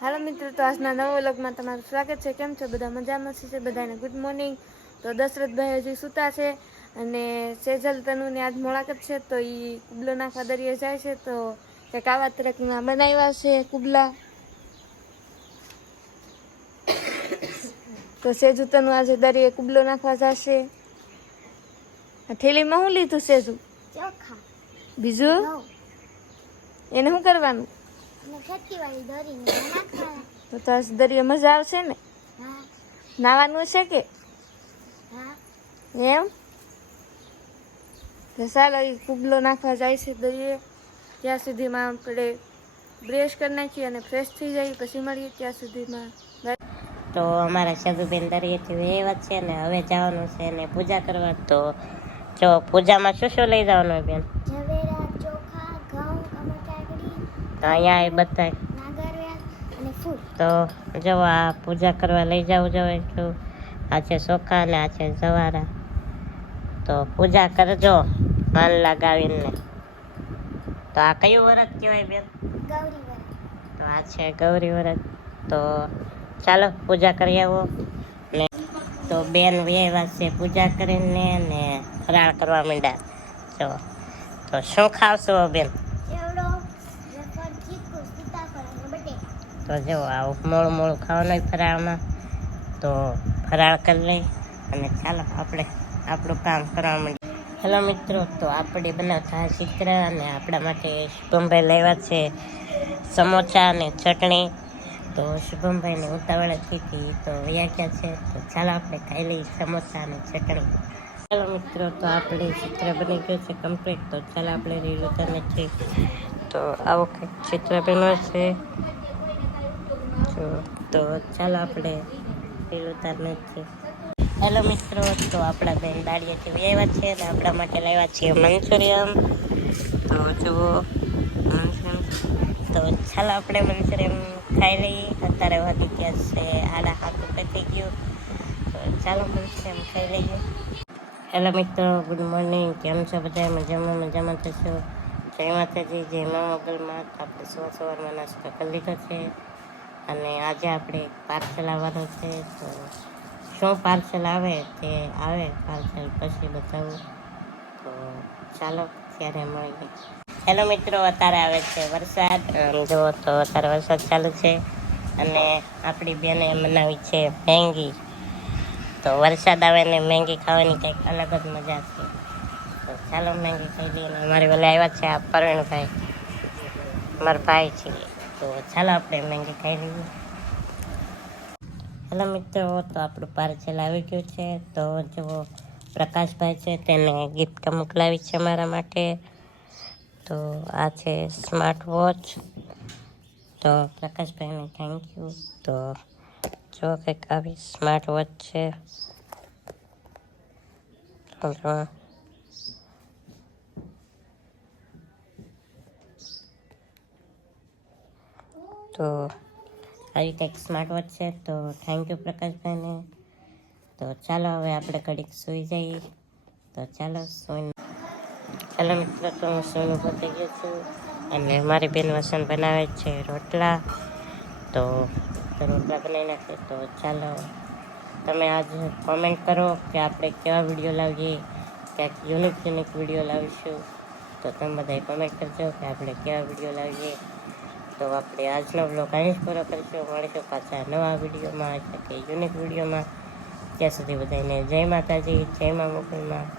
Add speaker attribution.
Speaker 1: હાલો મિત્રો તો આજના નવા વ્લોગમાં તમારું સ્વાગત છે. કેમ છો? બધા મજામાં છે? બધાને ગુડ મોર્નિંગ તો દશરથભાઈ હજી સૂતા છે અને સેજલ તનુની આજ મુલાકાત છે તો એ કુબલો નાખવા દરિયે જાય છે. તો કંઈક આવા તરકના બનાવ્યા છે કુબલા. તો સેજુ તનુ આજે દરિયે કુબલો નાખવા જશે. થેલીમાં શું લીધું સેજુ? બીજું? એને શું કરવાનું? તો તો આજ દરિયો મજા આવશે ને? નાવાનું છે કે? એમ? તો ચાલો એ કુબલો નાખવા જાય છે દરિયે. ત્યાં સુધીમાં આપણે બ્રશ કરી નાખીએ અને ફ્રેશ થઈ જાય પછી મળીએ ત્યાં સુધીમાં.
Speaker 2: તો અમારા સગુબેન દરિયેથી એવા છે ને હવે જવાનું છે ને પૂજા કરવા. તો જો પૂજામાં શું શું લઈ જવાનું હોય બેન? તો અહીંયા એ
Speaker 3: ફૂલ.
Speaker 2: તો જો આ પૂજા કરવા લઈ જવું જોઈએ એટલું. આ છે ચોખા ને આ છે જવારા. તો પૂજા કરજો માન લગાવીને. તો આ કયું વ્રત કહેવાય બેન? તો આ છે ગૌરી વ્રત તો ચાલો પૂજા કરી આવો. ને તો બેન વ્યવા છે પૂજા કરીને ને ફરાળ કરવા માંડ્યા. જો તો શું ખાવશો બેન? તો જો આવું મોળું મોળું ખાવાનું હોય ફરાળમાં તો ફરાળ કરી લઈ અને ચાલો આપણે આપણું કામ કરવા માંડીએ. હેલો મિત્રો, તો આપણે બનાવતા ચિત્ર અને આપણા માટે શુભમભાઈ લેવા છે સમોસા અને ચટણી. તો શુભમભાઈને ઉતાવળ હતી, તો વ્યાખ્યા છે, તો ચાલો આપણે ખાઈ લઈએ સમોસા અને ચટણી. ચાલો મિત્રો, તો આપણે ચિત્ર બની ગયું છે કમ્પ્લીટ તો ચાલો આપણે રીલ તમે છે તો આવું કંઈક ચિત્ર બન્યું છે. તો ચાલો આપણે પેલું તાર નથી હેલો મિત્રો, તો આપણા બેન દાડિયાથી આવ્યા છે અને આપણા માટે લાવ્યા છીએ મંચુરિયમ તો જુઓ તો ચાલો આપણે મંચુરિયમ ખાઈ લઈએ. અત્યારે વધી ગયા છે આડા હાથ ઉપર થઈ ગયું. તો ચાલો મંચુરિયમ ખાઈ લઈએ. હેલો મિત્રો, ગુડ મોર્નિંગ. કેમ છો? બધા મજામાં? મજામાં થશો જય માતાજી, જય મા મોગલમાં આપણે સવાર સવારમાં નાસ્તો કરી લીધો છે. અને આજે આપણે પાર્સલ આવવાનું છે, તો શું પાર્સલ આવે તે આવે પાર્સલ પછી બતાવું. તો ચાલો, ત્યારે મળીએ. હેલો મિત્રો, અત્યારે આવે છે વરસાદ. જુઓ તો અત્યારે વરસાદ ચાલુ છે અને આપણી બેને મનાવી છે મેંગી. તો વરસાદ આવે ને મેંગી ખાવાની કંઈક અલગ જ મજા છે. તો ચાલો, મેંગી ખાઈ લઈએ અમારે ઓલે આવ્યા છે આ પરવીણભાઈ. મારા ભાઈ છે. તો ચાલો આપણે મેંગી ખાઈ લઈએ. હેલો મિત્રો, તો આપણું પાર્સલ આવી ગયું છે. તો જો પ્રકાશભાઈ છે તેને ગિફ્ટ મોકલાવી છે મારા માટે. તો આ છે સ્માર્ટ વોચ. તો પ્રકાશભાઈને થેન્ક યુ તો જો કંઈક આવી સ્માર્ટ વોચ છે. તો આવી કંઈક સ્માર્ટ વોચ છે, તો થેન્ક યુ પ્રકાશભાઈને. તો ચાલો હવે આપણે ઘડીક સૂઈ જઈએ. તો ચાલો સૂઈ ચાલો મિત્રો, તો હું સૂઈને ઊભો ગયો છું. અને મારી બેન વસન બનાવે છે રોટલા. તો રોટલા બનાવી નાખે. તો ચાલો તમે આજ કોમેન્ટ કરો કે આપણે કેવા વીડિયો લાવીએ. ક્યાંક યુનિક યુનિક વીડિયો લાવીશું. તો તમે બધાએ કોમેન્ટ કરજો કે આપણે કેવા વીડિયો લાવીએ. તો આપણે આજનો બ્લોગ અહીં જ પૂરો કરીશું. મળીશું પાછા નવા વિડીયોમાં, કે યુનિક વિડીયોમાં. ત્યાં સુધી બધાને જય માતાજી, જય મા મોકલમાં